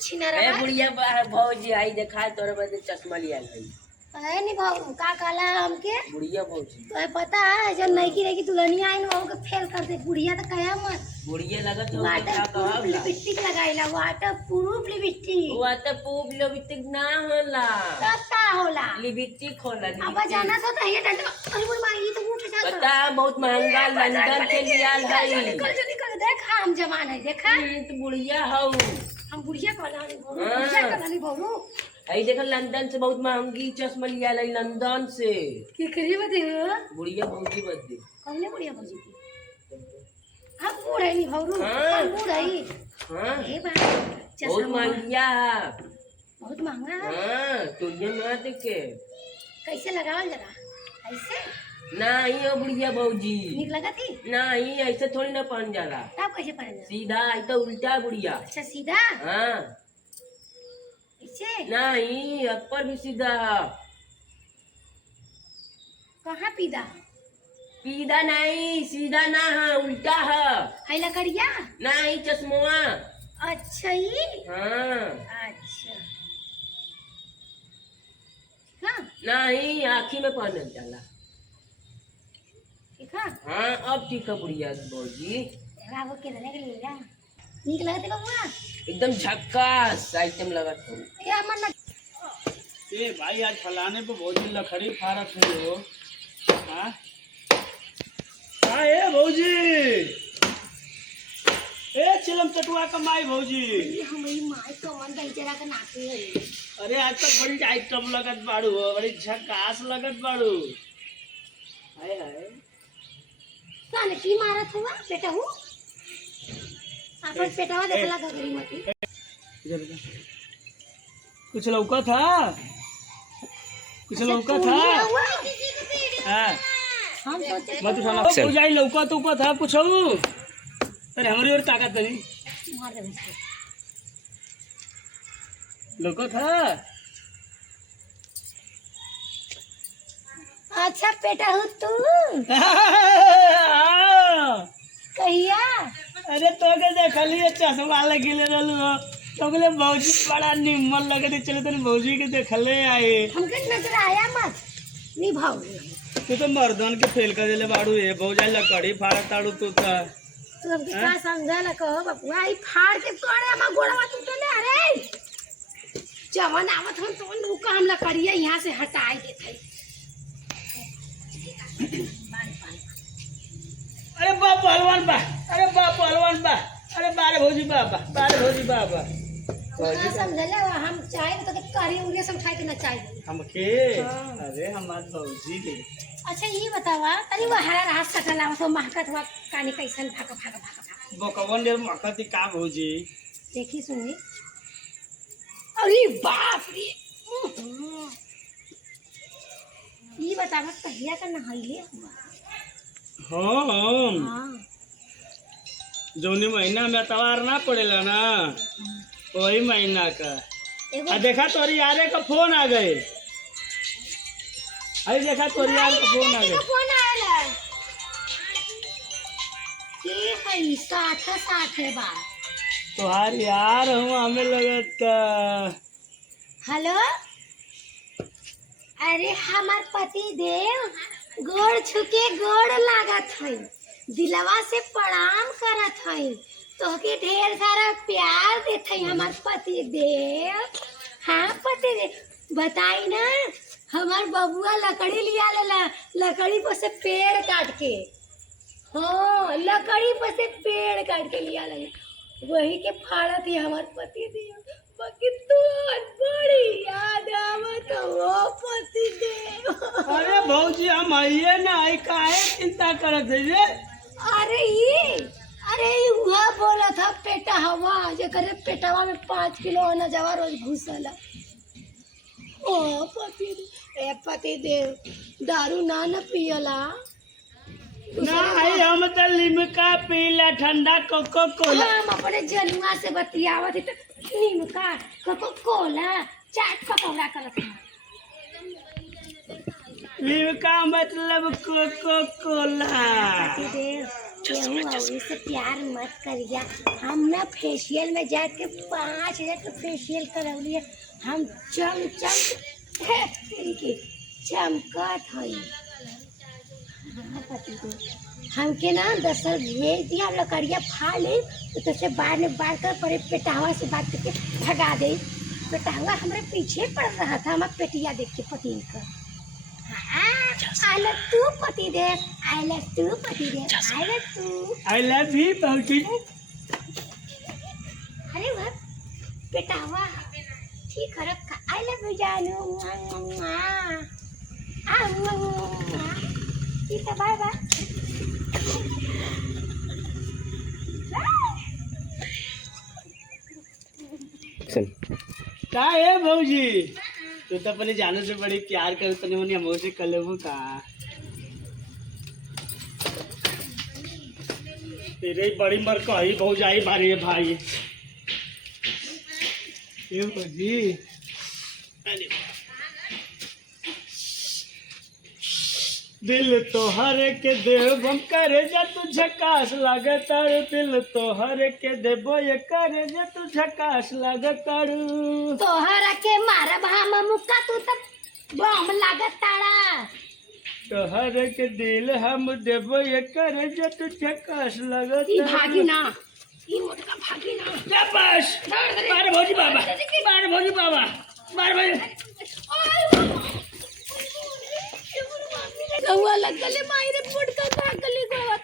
छिनरा बुढ़िया भौजी आई देखा तोरे बदे चश्मा लिया गई है नहीं भाऊ का काला हमके बुढ़िया भौजी तो पता है जब नईकी रहेगी दुल्हनिया आई ना के फेल कर दे बुढ़िया तो कया मत बुढ़िया लगत हो वाटर प्रूफ लिपस्टिक लगाइला वाटर प्रूफ लिपस्टिक ना होला पता होला लिपस्टिक होला अब जाना तो ये डंडा अरे बोल माई तो उठ जा पता बहुत महंगा लंदन से लिया है निकल देखा हम जवान है देखा तो बुढ़िया हो हम बुढ़िया कहलानी बोलू आई देखो लंदन से बहुत महंगी चश्मा लिया लाई लंदन से की करी बते हो बुढ़िया भौजी बदे कौन बुढ़िया भौजी की हम बूढ़े नहीं भौरू हम बूढ़े हां ए बा बहुत महंगा बहुत महंगा हां तो ये ना देखे कैसे लगावल जरा ऐसे नहीं हो बुढ़िया भौजी ठीक लगा थी नहीं ऐसे थोड़ी ना पहन जाला तब कैसे पहन सीधा ऐसा उल्टा बुढ़िया अच्छा सीधा हां ऐसे नहीं ऊपर भी सीधा कहाँ पीदा सीधा नहीं सीधा ना है उल्टा है लकड़िया नहीं चश्मा अच्छा ही हाँ अच्छा हाँ नहीं आँखी में पहनल जाला ठीक है हाँ अब ठीक है बुढ़िया भौजी बाबू कितने के लिए ठीक लगते बबुआ एकदम झक्कास आइटम लगत हो ये अमन ना ए भाई आज फलाने पे भौजी लकड़ी फारत हुई हो हाँ हाँ ए भौजी ए चिलम चटुआ का माई भौजी हमारी माई तो मन दही जरा का नाते है अरे आज तक बड़ी आइटम लगत बाड़ू हो बड़ी झक्कास लगत बाड़ू हाय हाय काने की मारत हुआ बेटा हूँ अपन पेटवा देखला गगरी मती कुछ लौका था कुछ लौका था हाँ हम सोचे मत उठाना भौजाई लौका तो का था कुछ अरे हमारी और ताकत नहीं मार दे उसको लौका था अच्छा बेटा हूँ तू कहिया अरे तो के देखलिए चश्मा लगिले रहलू तो बोले भौजी बड़ा निम्मन लगत चले तने भौजी के देखले आए हमके नजर आया मत नहीं भाव तू तो मर्दन के फेल कर देले बाड़ू ए भौजाई लकड़ी फाड़ ताड़ू तू था तू अब का समझा ला कहो बपुआ ई फाड़ के तोड़े हम गोड़वा टूटले अरे जवन आवत हम तो लुका हम लकड़िया यहां से हटाई देते अरे बा पहलवान बा अरे बा पहलवान बा अरे बारे भौजी बाबा बारे भौजी बाबा का समझले हम चाहे तो के करी उड़े सब खाए के ना चाहिए हमके अरे हमार भौजी के अच्छा ये बतावा तनी वो हरा रात सटला तो महकत हुआ कानी कैसन भाग भाग भाग बकवन देर मकती का भौजी देखी सुनी अरे बाप रे ये बतावा कहिया का नहाइले हम हां जौनी महीना में तवार ना पड़ेला ना वही महीना का आ देखा तोरी यारे का फोन आ गए अरे देखा तोरी यार का फोन आ गए फोन आया के है साथ है बा तोहार यार हूँ हमें लगत हेलो अरे हमार पति देव गोड़ छुके गोड़ लागत है दिलवा से प्रणाम करत है तोहके ढेर सारा प्यार देते है हमार पति देव हाँ पति देव बताई ना हमार बबुआ लकड़ी लिया लेला लकड़ी पर से पेड़ काट के हाँ लकड़ी पर से पेड़ काट के लिया लेला वही के फाड़त ही हमार पति देव बाकी तो बड़ी याद आवत हो पति देव अरे भौजी हम आइए ना आई काहे चिंता करत है ये अरे ये हुआ बोला था पेटा हवा जे करे पेटवा में 5 किलो अनाजवा रोज घुसला ओ पति देव दारू ना न पियला ना आई हम तो लिमका पीला ठंडा कोको कोला हम अपने जनुआ से बतियावत ही तो लिमका कोको कोला चाट पकौड़ा करत लिमका मतलब कोको कोला पति देव केहू और से प्यार मत करिया। हम ना फेशियल में जाके 5,000 का फेशियल करौलिए। हम चम के चमकत हई। हाँ, पति को हमके ना 10 भेज दिया, लकड़िया फाड़ ले तो तुझसे बाद में बात कर पड़े। पेटावा से बात करके भगा दे। पेटावा हमारे पीछे पड़ रहा था, हमारा पेटिया देख के पति का। आई लव तू पति दे, आई लव तू पति दे, आई लव तू, आई लव यू भौजी। अरे वाह पेटावा ठीक है रखा। आई लव यू जानू। ठीक है, बाय बाय। का है भौजी, तू तो अपने जानू से बड़ी प्यार कर तने मनी हमो से कलेबू का। तेरे बड़ी मर कही भौजाई मारी है भाई। ये भौजी दिल तो हर के देव हम करे जा तू झकास लागतार। दिल तो हर के देबो ये करे जा तू झकास लागतार। तोहरा के मारब हम मुक्का, तू तब बम लागत तारा। तो हर के दिल हम देबो ये करे जा तू झकास ई लागतार। भागी ना, ई मोटका भागी ना। शाबाश, मार भौजी बाबा, मार भौजी बाबा, मार भौजी। गौवा लगले मायरे मोटका भागले गौवा